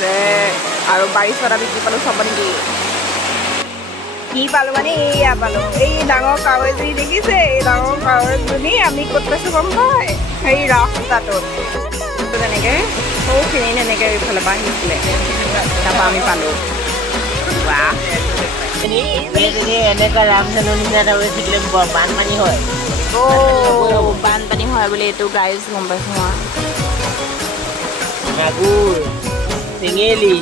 আছে আৰু বাৰিষাত আমি কি পালোঁ চাব নেকি কি পালোঁ মানে এয়া পালোঁ এই ডাঙৰ কাৱৈজনী দেখিছে এই ডাঙৰ কাৱৈজনী আমি ক'ত পাইছোঁ গম পাই সেই ৰাস্তাটোত তেনেকৈ সৰুখিনি তেনেকৈ এইফালৰ পৰা আহিছিলে তাৰপৰা আমি পালোঁ বাহ এনেকুৱা ৰামধেনু নিচিনা এটা হৈ থাকিলে বানপানী হয় বানপানী হয় বুলি এইটো গাইজ গম পাইছোঁ মই মাগুৰ চেঙেলী